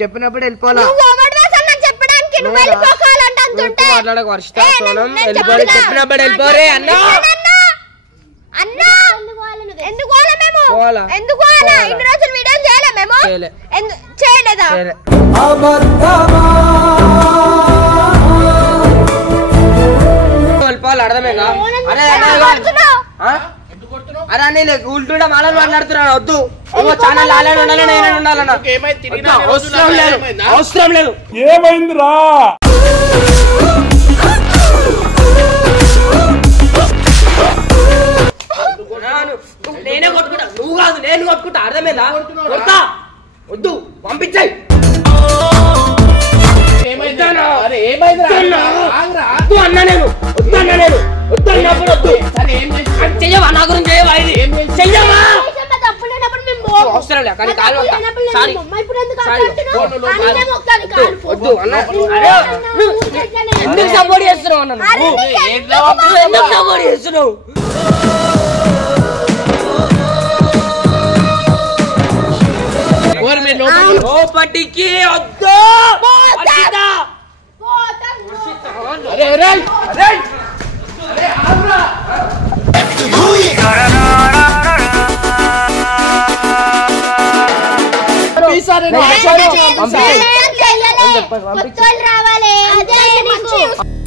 చెప్పినప్పుడు వెళ్ళిపోవాలా మాట్లాడక వర్షిత సోనం వెళ్ళిపోయి చెప్పినప్పుడు వెళ్ళిపోరే అన్న వెళ్ళిపోవాలి అర్థమేగా అరే నేను ఉల్టూడా మాలని మాట్లాడుతున్నాను వద్దు ఛానల్ అలానే ఉండాలి నేను ఉండాలన్నా అవసరం లేదు ఏమైందిరా నేనే కొట్టుకుంటా నువ్వు కాదు నేను కొట్టుకుంటా అర్థమేదా కొడతా వద్దు పంపించాయి అన్నా నేను వద్దన్నా నేను వద్దన్నప్పుడు వద్దు చెయ్యవా నా గురించి చెయ్యవా ఇది చెయ్యవా అవసరం లేదు కానీ కాలు వద్దు అన్న ఎందుకు సపోర్ట్ చేస్తున్నావు అన్న ఎందుకు సపోర్ట్ చేస్తున్నావు లోపటికి వద్దు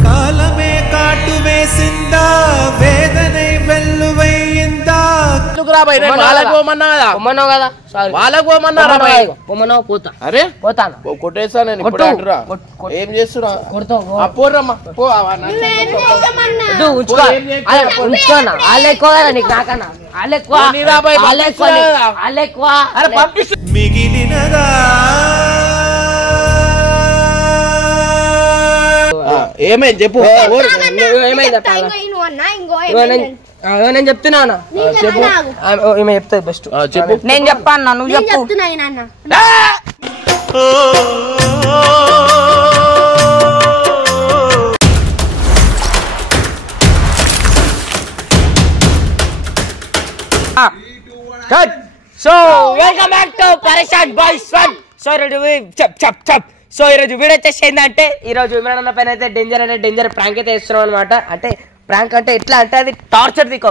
కాలమే కాటు వేసిందా వేదనే వెల్లువైందా పోతా అరే పోతాను కొట్టేసా నేను ఏం చేస్తున్నా ఉంచుకోనా వాళ్ళు ఎక్కువ కదా నీకు నాకన్నా వాళ్ళు ఎక్కువ మిగిలినదా ఏమైంది చెప్పు నేను చెప్తున్నా చెప్పు ఈమె చెప్తాది బెస్ట్ చెప్పు నేను చెప్పాను నువ్వు చెప్పు సో వెల్కమ్ బ్యాక్ టు పరేషాన్ బాయ్స్ వన్. సో సో ఈరోజు వీడియో వచ్చేసి ఏంటంటే ఈరోజు ఇమ్రాన్ అన్న పైన అయితే డేంజర్ ప్రాంక్ అయితే వేస్తున్నాం అనమాట. అంటే ప్రాంక్ అంటే ఎట్లా అంటే అది టార్చర్ దిక్కు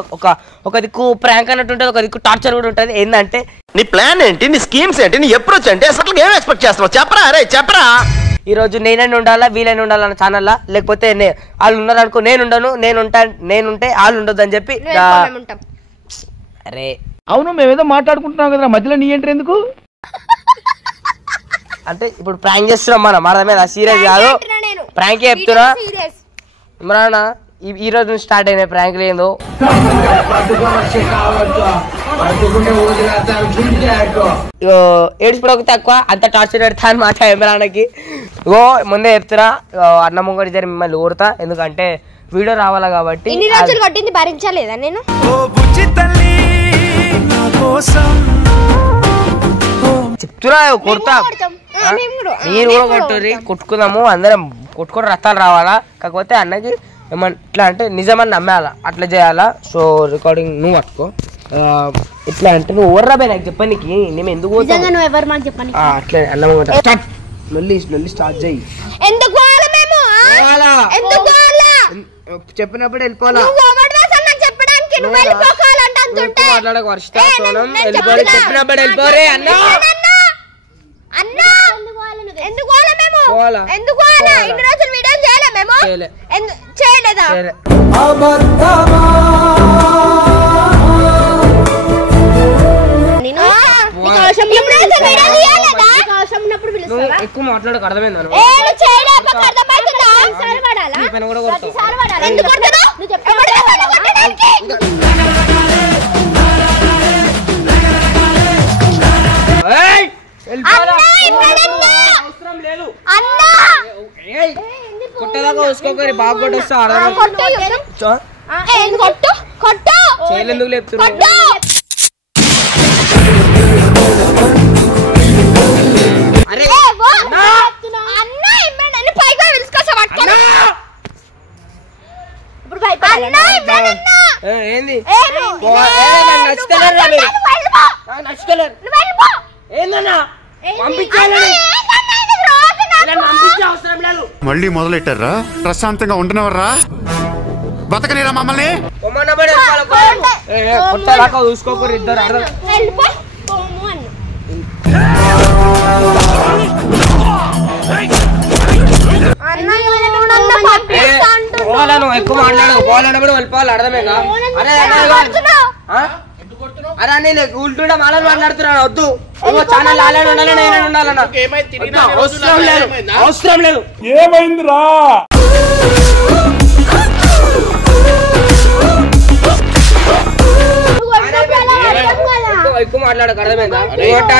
ఒక దిక్కు ప్రాంక్ అన్నట్టు ఉంటుంది, ఒక దిక్కు టార్చర్ కూడా ఉంటుంది. ఏంటంటే నీ ప్లాన్ ఏంటి, నీ స్కీమ్స్ ఏంటి, నీ అప్రోచ్ అంటే అసలు ఏం ఎక్స్పెక్ట్ చేస్తున్నావు చెప్పరా అరే చెప్పరా. ఈరోజు నేనైనా ఉండాలా వీలైనా ఉండాలన్న ఛానల్లా, లేకపోతే వాళ్ళు ఉన్నారు అనుకో నేనుండను, నేనుంటే వాళ్ళు ఉండొద్దు అని చెప్పి. అరే అవును మేమేదో మాట్లాడుకుంటున్నాం కదా మధ్యలో నీ ఎంట్రీ ఎందుకు? అంటే ఇప్పుడు ప్రాంక్ చేస్తున్నాం మనం అర్థమైందా, సీరియస్ కాదు ప్రాంకే చెప్తున్నా. ఇమ్రాన్ ఈ రోజు నుంచి స్టార్ట్ అయినాయి ప్రాంక్ లేదు. ఏడ్చుకోవడానికి తక్కువ అంత టార్చర్ పెడతా అనమాట ఇమ్రాన్కి. ముందే చెప్తున్నా అన్న ముంగడి జరి మిమ్మల్ని ఊరుతా, ఎందుకంటే వీడియో రావాలా కాబట్టి. భరించలేదా నేను చెప్తున్నా కొడతా, మీరు కూడా కొట్టుర్రి, కొట్టుకుందాము అందరం కొట్టుకుని రక్తాలు రావాలా. కాకపోతే అన్నకి ఏమన్నా ఇట్లా అంటే నిజమని నమ్మాలా, అట్లా చేయాలా. సో రికార్డింగ్ నువ్వు పట్టుకో. ఇట్లా అంటే నువ్వు ఎవర్రాబే నాకు చెప్పనికి, నేను ఎందుకు అట్లా అన్న మళ్ళీ స్టార్ట్ చేయి. చెప్పినప్పుడు వెళ్ళిపోవాలా మాట్లాడక వర్షిత సోనం వెళ్ళిపోయి చెప్పినప్పుడు వెళ్ళిపోరే అన్న ఎక్కువ మాట్లాడక అర్థమైందా అవసరం లేదు కొట్టదాకా చూసుకోకరి బాగా కొట్టేస్తా చేయలేందుకు లేపుతున్నా. ఏంది నచ్చుతలేరు ఏందన్నా పంపించాలని అవసరం లేదు. మళ్ళీ మొదలెట్టారా? ప్రశాంతంగా ఉండనవర్రా? బతకనేరా మమ్మల్ని? చూసుకోకూరు ఇద్దరు ఎక్కువ మాట్లాడు. పోవాలన్నప్పుడు వెళ్ళిపోవాలి, అర్థమేగా? అరే నేను ఉల్టూడా మాటలు మాట్లాడుతున్నాను. వద్దు, ఛానల్ అలానే ఉండాలి, నేను ఉండాలన్నా. అవసరం లేదు, అవసరం లేదు. ఏమైందిరా? ఎక్కువ మాట్లాడక, అర్థమైందా?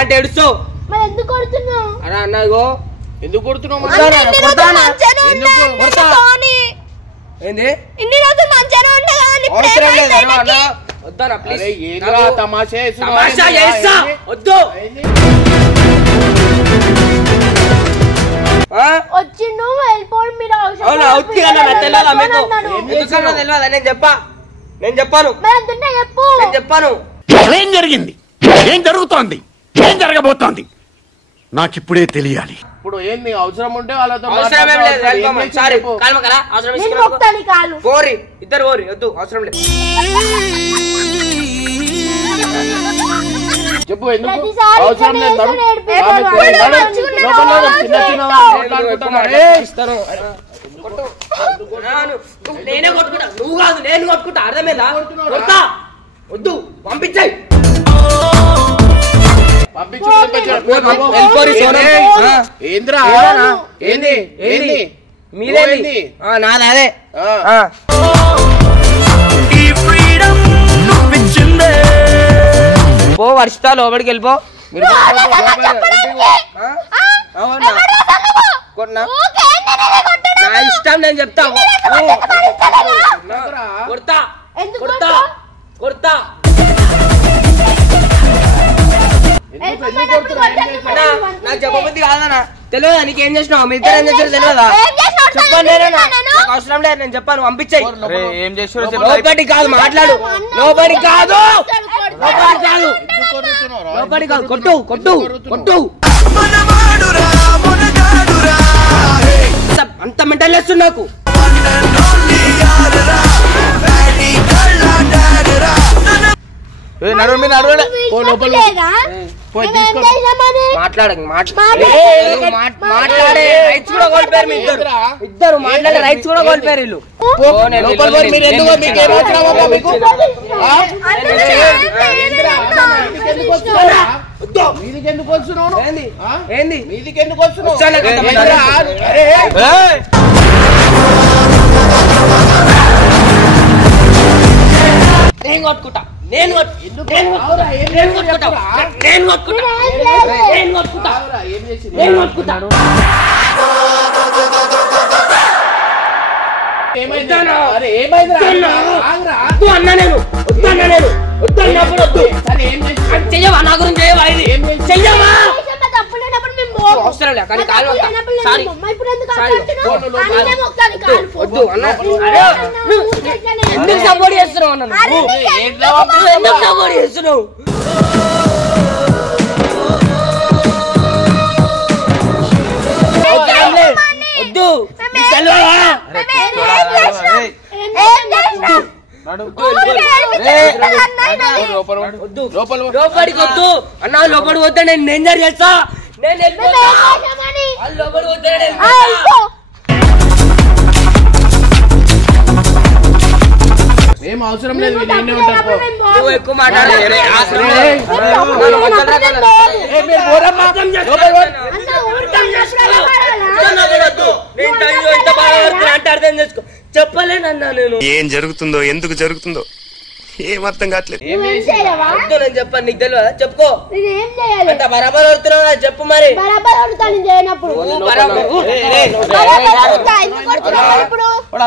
అంటే ఏడుస్తావు. అరే అన్న ఇగో ఎందుకు కొడుతున్నావు? ఏంది అవసరం లేదు అన్న. వద్దానా ప్లీజ్. తమాషా చేస్తా, వద్దు. వచ్చిండు వెళ్ళిపోవడం మీరు అవునా? ఉత్తిగా తెలియదా మీకు? ఎందుకన్నా తెలియదా? నేను చెప్పాను. నేను చెప్పాను. ఏం జరిగింది? ఏం జరుగుతోంది? ఏం జరగబోతోంది? నాకిప్పుడే తెలియాలి. ఇప్పుడు ఏంది అవసరం ఉంటే వాళ్ళతో అవసరం ఏం లేదు. సారీ కాల్మ కదా, అవసరం పోరి, ఇద్దరు పోరి, వద్దు, అవసరం లేదు. చెప్పు ఎందుకు అవసరం లేదు? నేనే కొట్టుకుంటా, నువ్వు కాదు నేను కొట్టుకుంటా, అర్థమేదా? కొడతా, వద్దు, పంపించాయి. మీరేంది? నాది అదే. పో వర్షిత, లోపలికి వెళ్ళిపో. నా ఇష్టం, నేను చెప్తా. కొడతా కొడతా కొడతా. నాకు చెప్పబుద్ధి కాదన్నా, తెలియదా? నీకేం చేసినావు? మీ ఇద్దరు ఏం చేసారు తెలియదా? చెప్పండి. నాకు అవసరం లేదు, నేను చెప్పాను, పంపించాయి. ఏం చేసారు? లోపటి కాదు, మాట్లాడు. లోపటి కాదు, లోపటి కాదు, లోపటి కాదు. కొట్టు కొట్టు కొట్టు. అంత మెంటల్ వేస్తుంది నాకు. మాట్లాడే రైట్స్ కూడా కోల్పోయారు మీ ఇద్దరు. మాట్లాడే రైట్స్ కూడా కోల్పోయారు వీళ్ళు. ఏంది మీదికి ఎందుకు వస్తున్నావు? నేను కొట్టుకుంటా, నేను కొట్టుకుంటా. చెయ్యవా నా గురించి? చెయ్యవా? అవసరం లే, కానీ కాలు వద్దు అన్న. ఎందుకు సపోర్ట్ చేస్తున్నావు అన్న? ఎందుకు సపోర్ట్ చేస్తున్నావు? వద్దు, లోపలికి వద్దు అన్న. లోపలికి వద్దా, నేను ఎంజాయ్ చేస్తా. లోపలికి వద్దా, ఏం అవసరం లేదు. నువ్వు ఎక్కువ మాట్లాడలేదు. అంటే అర్థం చేసుకో. చెప్పలేనన్నా నేను. ఏం జరుగుతుందో, ఎందుకు జరుగుతుందో ఏం అర్థం కావట్లేదు. నేను చెప్పాను, నీకు తెలియదా? చెప్పుకో. అంత బరాబర్ అవుతున్నావు, చెప్పు మరి.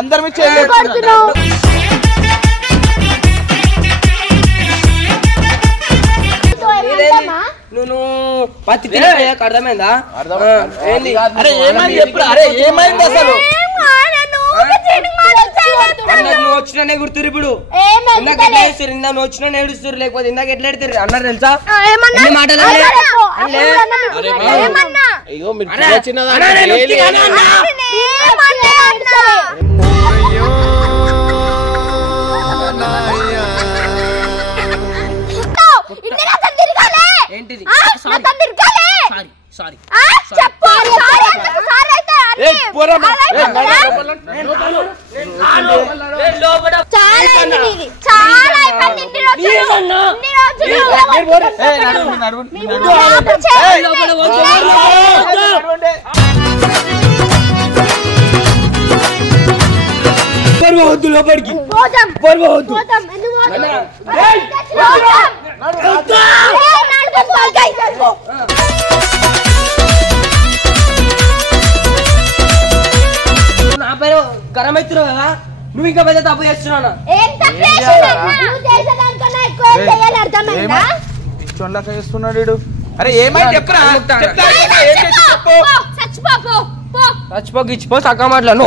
అందరు నువ్వు పత్తి తినక అర్థమైందా? అరే ఏమైంది ఎప్పుడు? అరే ఏమైంది అసలు? నువ్వు వచ్చినా గుర్తురు. ఇప్పుడు ఇందాక ఎట్లా వేస్తారు? ఇందా నువ్వు వచ్చినా ఏడుస్తారు, లేకపోతే ఇందాక ఎట్లా ఎడతారు అన్నారు తెలుసా? మాటలు ఇగో మీరు చిన్నదాన్ని ఏంటిది సారీ లోపలికి నా పేరు గరం అవుతున్నావు కదా నువ్వు ఇంకా పెద్ద తప్పు చేస్తున్నావు చేస్తున్నాడు అరే ఏమైంది చెప్పరా చచ్చిపో గిచ్చిపో సక్క మాట్లాడు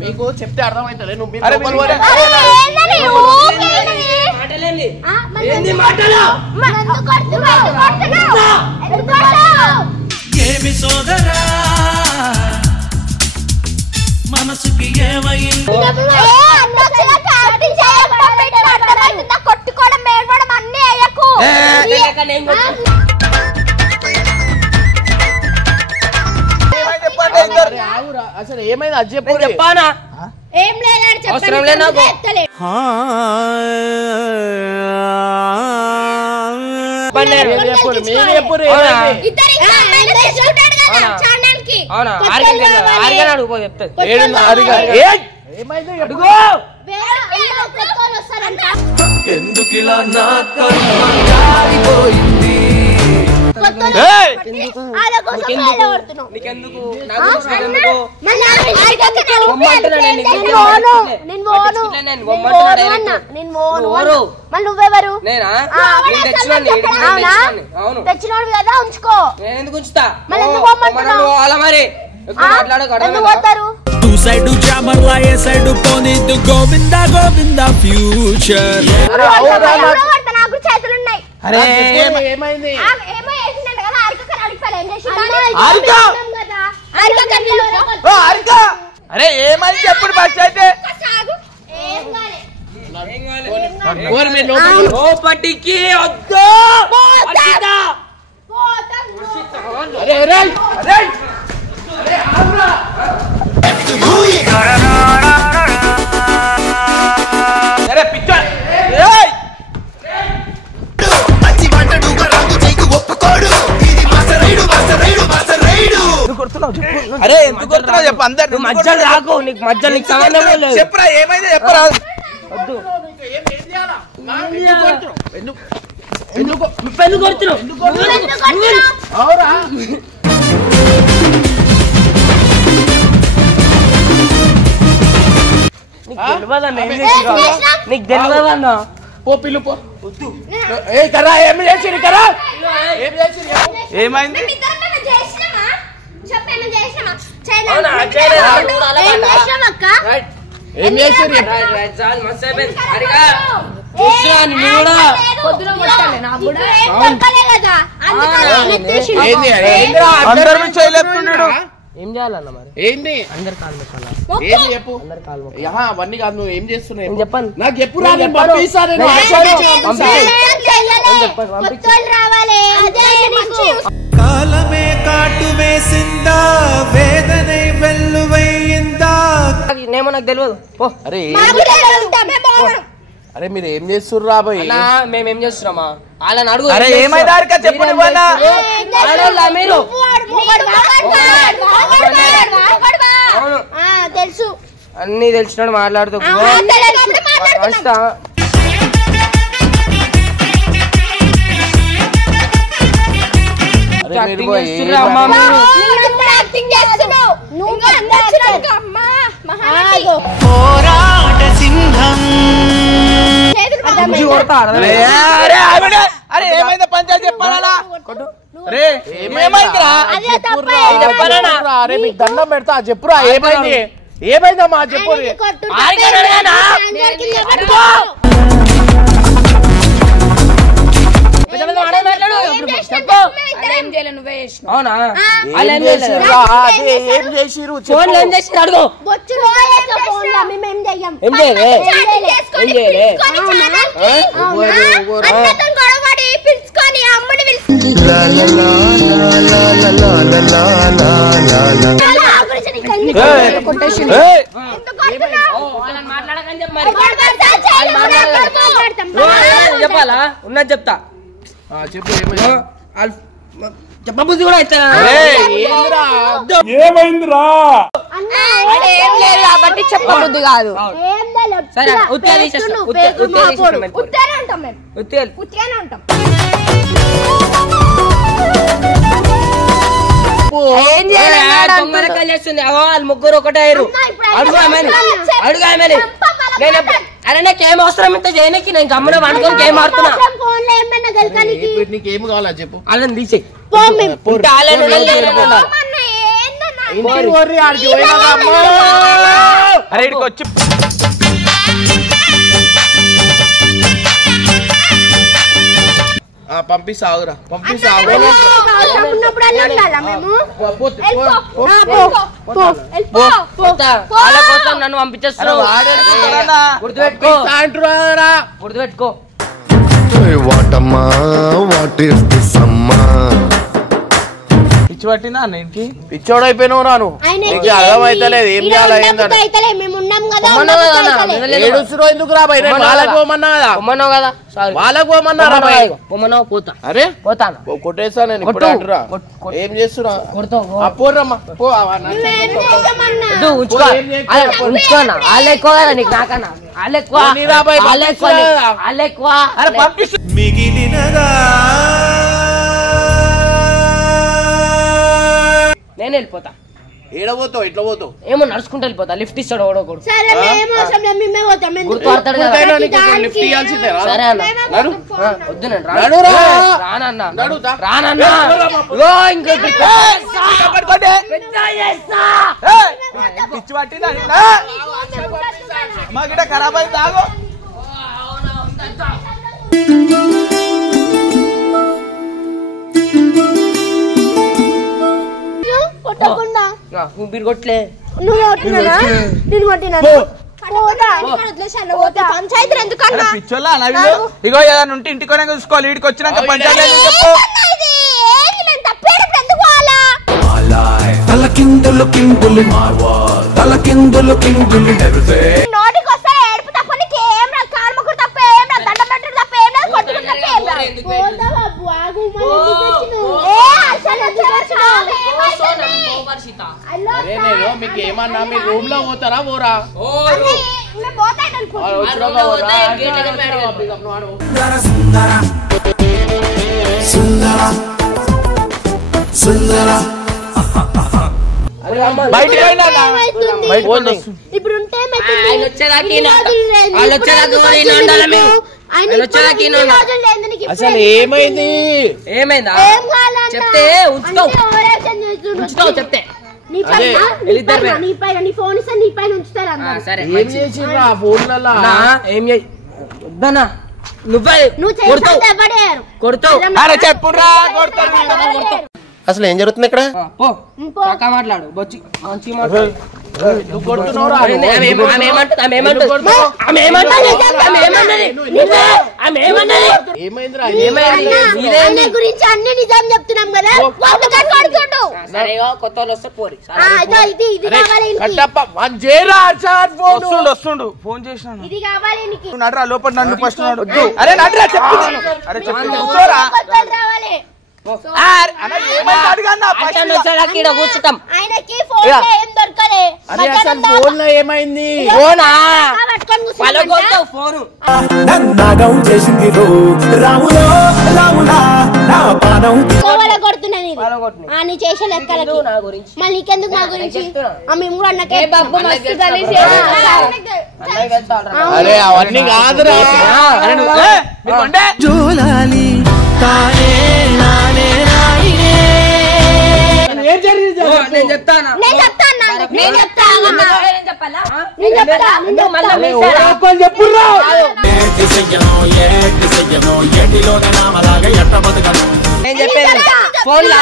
మీకు చెప్తే అర్థమైతలే నువ్వు ఏమి సోదరా మనసుకి ఏమైంది కొట్టుకోవడం మేడవడం అన్నీ అయ్యకు అసలు ఏమైంది అది చెప్పు చెప్పానా ఏం లేదు అవసరం లేదు నాకు అవునా ఆరిగా అడుగుపో చెప్తా ఎందుకిలా నా కళ్ళిపోయింది నీకెందుకు నువ్వెవరు అవును తెచ్చినోడు కదా ఉంచుకో నేను ఎందుకు ఉంచుతా మరి పోతారు టూ సైడ్ జామర్లా ఏ సైడ్ పోనీదు గోవిందా గోవిందా ఫ్యూచర్ నాకు చేతులున్నాయి ఏమైంది అరే ఏమైంది ఎప్పుడు బస్ అయితే లోపటికి వద్దు అరే ఎందుకు కొడుతున్నావు చెప్పు అందరు మధ్యలో రాకు నీకు మధ్యలో నీకు సంబంధం లేదు చెప్పరా ఏమైంది చెప్పరా వద్దు ఎందుకు కొడుతున్నావు అవురా నీకు తెలియదన్నా పో పిల్లు పో ఏ కరా ఏమి చేసిరు కరా ఏమి చేసిరు ఏమైంది ఏం చేసిరు అందరు చేయలేపుతున్నాడు ఏం చేయాలన్న మరి ఏంది అందరు కాలు పెట్టాలా ఏంది చెప్పు అందరు కాలు పెట్టాలి అవన్నీ కాదు నువ్వు ఏం చేస్తున్నావు నేను చెప్పాను నాకు చెప్పు రా నేను పంపిస్తాను కాలమే కాటు వేసిందా వేదనే వెల్లువయ్యిందా నేమో నాకు తెలియదు పో అరే అరే మీరు ఏం చేస్తుర్రు రాబోయ్ మేమేం చేస్తున్నామా వాళ్ళని అడుగు అరే ఏమైనా చెప్పు మీరు తెలుసు అన్ని తెలిసినాడు మాట్లాడుతూ పోరాట సింహం అరే ఏమైందా పంచాయతీ చెప్పాలా ఏమైందిరా అరే మీకు దండం పెడతా చెప్పురా ఏమైంది ఏమైందమ్మా చెప్పు అవునా ఏం చేసిరు ఫోన్లో ఏం చేసిరు అడుగు ఏం చేయలే చెప్పాలా ఉన్నది చెప్తా చెప్పు చెప్పబుద్ధి కూడా ఇస్తా ఏమైందిరా కాబట్టి చెప్పబుద్ధి కాదు సరే ఏం దొంగరకాయలు చేస్తుంది వాళ్ళు ముగ్గురు ఒకటే అయ్యారు అడుగు ఆమెని నేను అరే నాకేం అవసరం ఇంత చేయడానికి నేను గమ్మున వండుకొని గేమ్ ఆడుతున్నా నీకేం కావాలా చెప్పు అలా తీసే అరే ఇక్కడికి వచ్చి పంపిస్తావురా నన్ను పంపించేస్తున్నావు గుర్తుపెట్టుకో వాటమ్మా వాట్ ఇస్ దిస్ అమ్మా పిచ్చి పట్టిందా అన్నింటికి పిచ్చోడు అయిపోయినావు రాను అర్థమైతలేదు ఏం చేయాలి ఏడుస్తురో ఎందుకు రా బయట వాళ్ళకి పోమన్నా కదా వాళ్ళకి పోమన్నా పోతా అరే పోతాను కొట్టేస్తా నేను ఇప్పుడు అంటురా ఏం చేస్తురా పోరమ్మా పో ఉంచుకోనా వాళ్ళు ఎక్కువ కదా నీకు నాకన్నా వాళ్ళు ఎక్కువ మిగిలినదా నేను వెళ్ళిపోతా ఏడబోతావు ఎట్లా పోతావు ఏమో నడుచుకుంటూ వెళ్ళిపోతా లిఫ్ట్ ఇస్తాడు ఓడోకోడు లిఫ్ట్ ఇవ్వాల్సిందే సరే అన్న వద్దు నేను రానన్నా పిచ్చి పట్టిందా మా గిట ఖరాబ్ అయితే తాగు మీరు కొట్టలే పంచాయతీ ఎందుకన్నా పిచ్చోళ్ళ ఇగో ఏదైనా ఉంటే ఇంటికి చూసుకోవాలి వీడికి వచ్చినాక పంచాయతీ చెప్పు నోటికి వస్తే ఏడుపు తప్ప నీకేం రా కాళ్ళముకుడు తప్ప ఏం రా దండం పెట్టడం తప్ప ఏం రా కొట్టుకుని తప్ప ఏం రా మీకు ఏమన్నా మీ రూమ్ లో పోతారా పోరా ఇప్పుడు అసలు ఏమైంది ఏమైందా చెప్తే ఉంచుతావు చెప్తే ఏం చేసిర్రా ఫోన్లలో వద్దనా నువ్వే కొడతావు చెప్పురా అసలు ఏం జరుగుతుంది ఇక్కడ మాట్లాడు బొచ్చి మంచిగా మాట్లాడు గురించి అన్ని నిజం చెప్తున్నాం కదా కొత్త వాళ్ళు వస్తే పోరి వస్తుండు ఫోన్ చేసినాను ఇది కావాలి నడరా లోపల నన్ను ఫస్ట్ అరే నడరా చెప్పు అరే రావాలి కూర్చుంటాం ఆయనకి ఫోన్ ఏం దొరకలే అరే అసలు ఫోన్ లో ఏమైంది ఫోను చేసింది రాములో రాములా నా పానం కొడుతున్నాను నీ చేసే లెక్కలకి మళ్ళీ నీకెందుకు నా గురించి మేము కూడా అన్నకే బాబు అరే అవన్నీ కాదురా జోలాలి తానే నానే నేను చెప్తాను నేను చెప్పేది ఫోన్ లా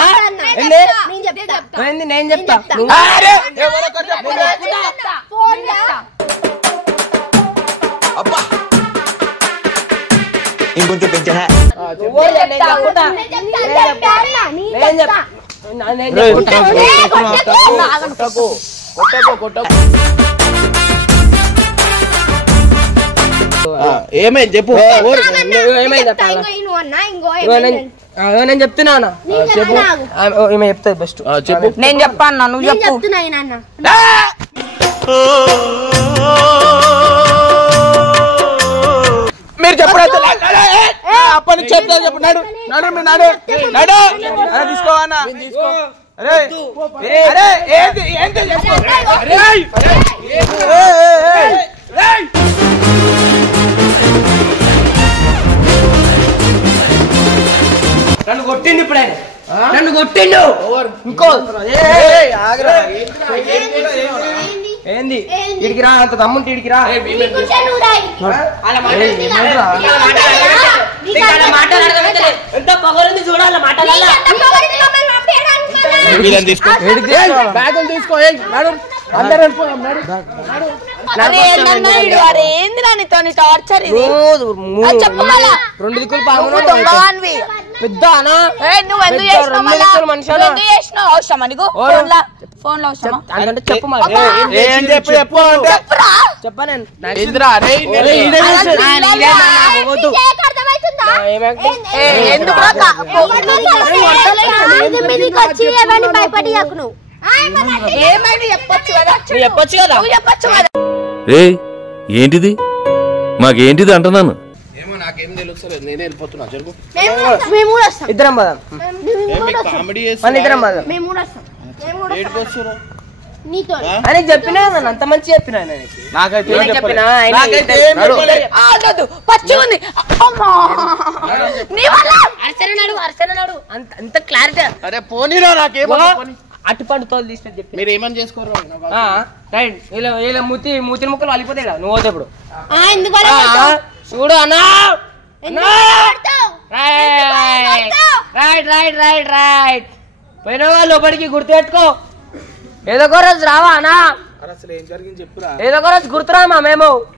నేను చెప్తా ఇంకొంచెం పెంచా ఏమైంది చెప్పు. నేను చెప్తున్నా చెప్పు. ఈమె చెప్తాది బెస్ట్ చెప్పు. నేను చెప్పాను నువ్వు చెప్పు. మీరు చెప్పలేదు అప్పటి నుంచి చెప్పలేదు. చెప్పు నడు నడు నడు నడు తీసుకోవన్నా తీసుకో. అరే అరే ఏంటి ఏంటి చెప్పు. నన్ను కొట్టిండు ఇప్పుడే నన్ను కొట్టిండు ఇంకో ఏంది ఇడికి రా అంత తమ్ముంటే ఇడికి రా చూడాలి బ్యాగులు తీసుకో అందరూ రెండు దిక్కులు పాము పెద్ద చెప్పు చెప్పొచ్చు కదా. ఏంటిది మాకేంటిది అంటున్నాను. ఏమో నాకేం తెలుస్తలేదు. నేనే వెళ్ళిపోతున్నా. జరుగు. ఇద్దరం పదాం కామెడీ ఇద్దరం పదాం అని చెప్పినా అంత మంచి చెప్పినా నాకైతే అంత క్లారిటీ. అరే పోనీరా నాకేమో అటు పండుతో తీసి చెప్పి మీరు ఏమని చేసుకోరు. రైట్ ఇలా మూతి ముక్కలు అలిపోతాయి కదా నువ్వు పోతే ఇప్పుడు చూడు అన్నా. రైట్ రైట్ రైట్ రైట్ పోయిన లోపలికి గుర్తుపెట్టుకో. ఏదో ఒక రోజు రావా అన్నా. అసలు ఏం జరిగింది చెప్పురా. ఏదో ఒక రోజు గుర్తురామా మేము.